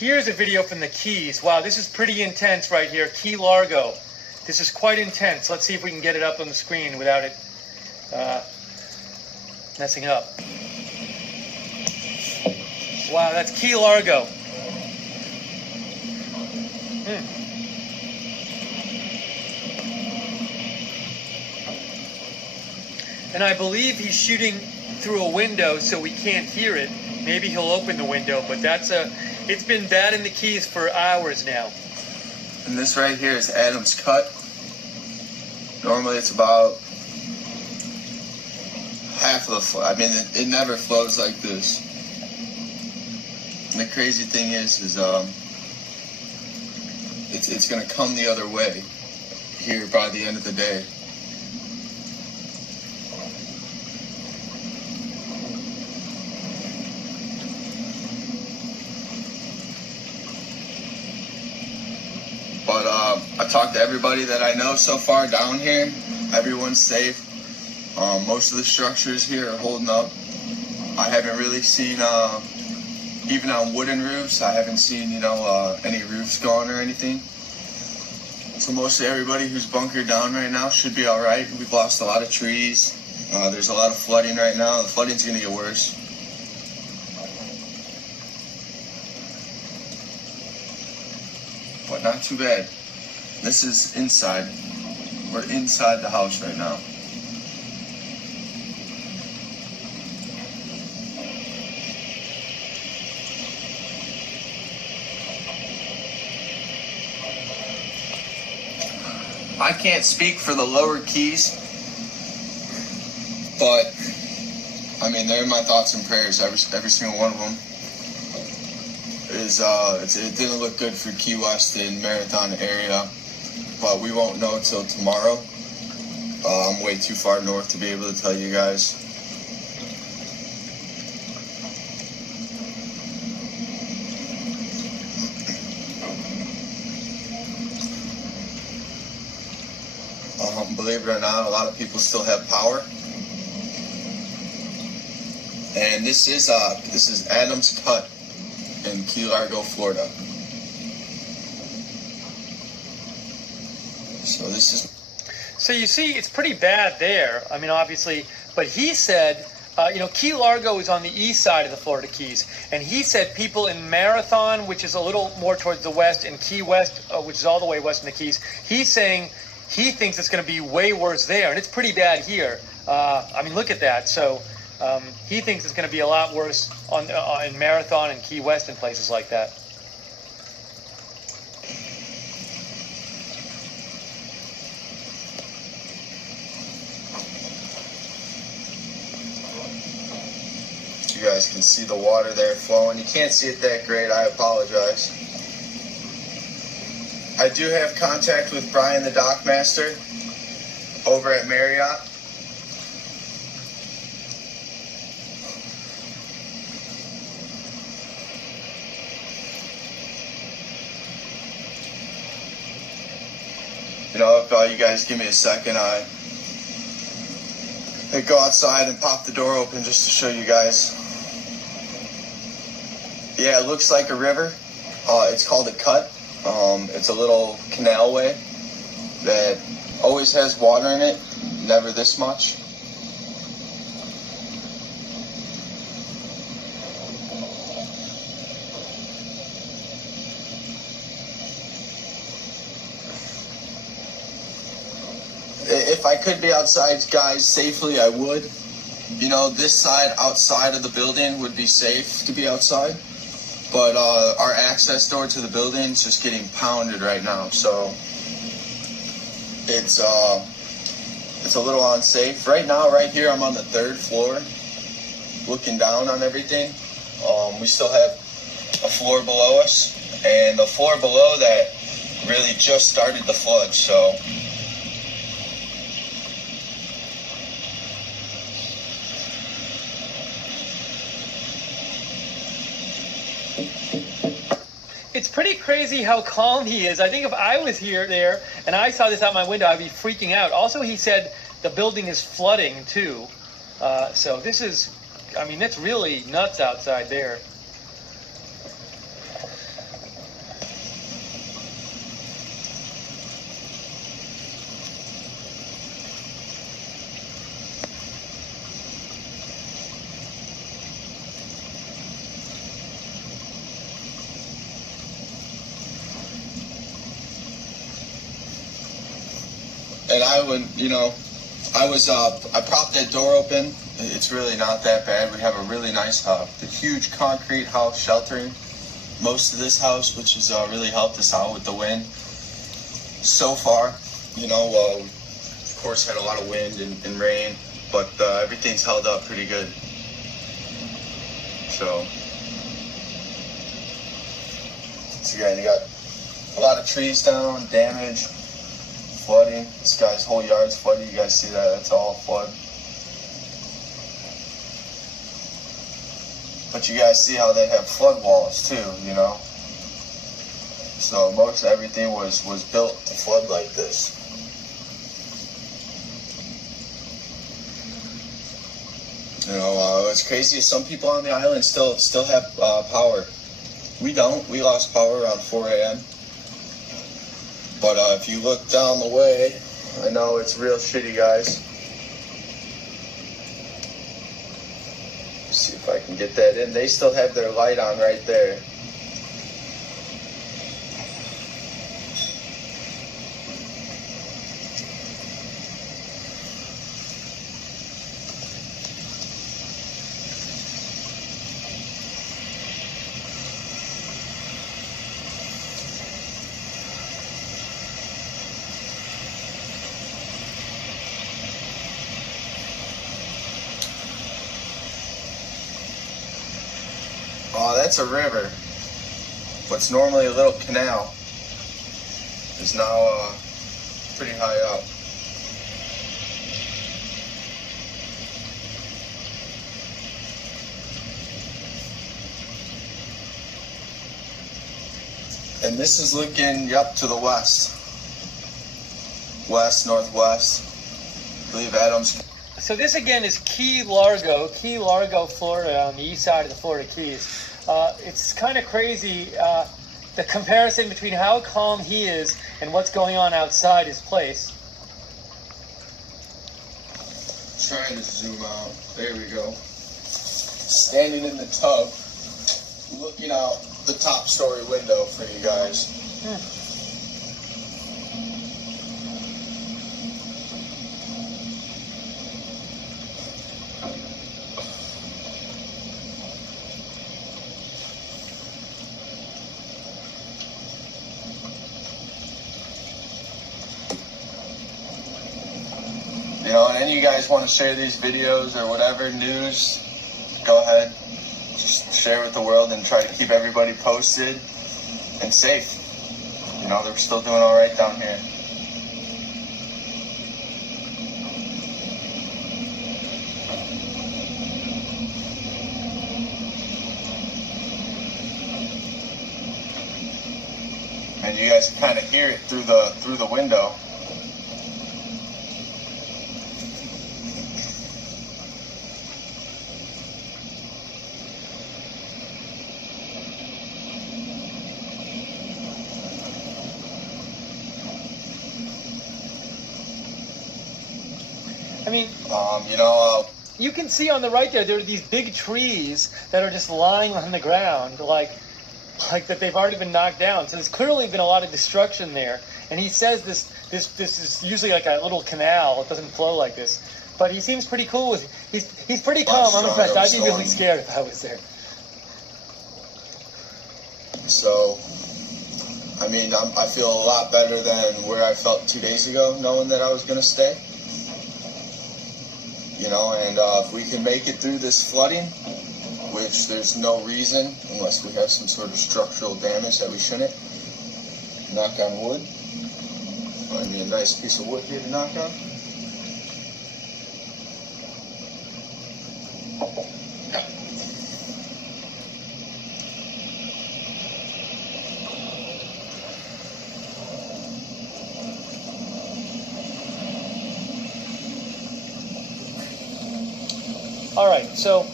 Here's a video from the Keys. Wow, this is pretty intense right here. Key Largo. This is quite intense. Let's see if we can get it up on the screen without it messing up. Wow, that's Key Largo. And I believe he's shooting through a window so we can't hear it. Maybe he'll open the window, but it's been bad in the Keys for hours now. And this right here is Adam's Cut. Normally it's about half of the flow. I mean, it never flows like this. And the crazy thing is it's gonna come the other way here by the end of the day. But I talked to everybody that I know so far down here. Everyone's safe. Most of the structures here are holding up. I haven't really seen, even on wooden roofs, I haven't seen, any roofs gone or anything. So mostly everybody who's bunkered down right now should be all right. We've lost a lot of trees. There's a lot of flooding right now. The flooding's gonna get worse. But not too bad. This is inside. We're inside the house right now. I can't speak for the lower Keys, but I mean, they're in my thoughts and prayers, every single one of them. It didn't look good for Key West and Marathon area, but we won't know till tomorrow. I'm way too far north to be able to tell you guys. Believe it or not, a lot of people still have power. And this is Adam's Cut in Key Largo, Florida. So you see, it's pretty bad there. I mean, obviously, but he said, Key Largo is on the east side of the Florida Keys, and he said people in Marathon, which is a little more towards the west, and Key West, which is all the way west in the Keys, he's saying he thinks it's going to be way worse there, and it's pretty bad here. I mean, look at that. So he thinks it's going to be a lot worse in Marathon and Key West and places like that. You guys can see the water there flowing. You can't see it that great. I apologize. I do have contact with Brian, the dock master, over at Marriott. If you guys give me a second, I go outside and pop the door open just to show you guys. Yeah, it looks like a river. It's called a cut. It's a little canalway that always has water in it, never this much. If I could be outside, guys, safely, I would. This side outside of the building would be safe to be outside. But our access door to the building is just getting pounded right now, so it's a little unsafe. Right now, right here, I'm on the 3rd floor, looking down on everything. We still have a floor below us, and the floor below that really just started the flood, so. It's pretty crazy how calm he is. I think if I was there, and I saw this out my window, I'd be freaking out. Also, he said the building is flooding, too. So this is, that's really nuts outside there. outside when, I propped that door open. It's really not that bad. We have a really nice, the huge concrete house sheltering most of this house, which has really helped us out with the wind so far. Of course, had a lot of wind and rain, but everything's held up pretty good. So again, you got a lot of trees down, damage, flooding. This guy's whole yard's flooded. You guys see that? That's all flood. But you guys see how they have flood walls too, So most everything was built to flood like this. What's crazy is some people on the island still have power. We don't. We lost power around 4 a.m. But if you look down the way, I know it's real shitty, guys. See if I can get that in. They still have their light on right there. Oh, that's a river. What's normally a little canal is now pretty high up. And this is looking up to the west. West, northwest. I believe Adams. So this again is Key Largo, Florida, on the east side of the Florida Keys. It's kind of crazy, the comparison between how calm he is and what's going on outside his place. Trying to zoom out. There we go. Standing in the tub, looking out the top story window for you guys. And any of you guys want to share these videos or whatever, news, go ahead. Just share with the world and try to keep everybody posted and safe. They're still doing all right down here. And you guys can kind of hear it through the window. I mean, you can see on the right there are these big trees that are just lying on the ground, like that they've already been knocked down. So there's clearly been a lot of destruction there. And he says this is usually like a little canal. It doesn't flow like this. But he seems pretty cool with it. He's pretty calm. I'm impressed. I'd be really scared if I was there. So, I feel a lot better than where I felt 2 days ago, knowing that I was going to stay. And if we can make it through this flooding, which there's no reason, unless we have some sort of structural damage that we shouldn't, knock on wood. Find me a nice piece of wood here to knock on. All right, so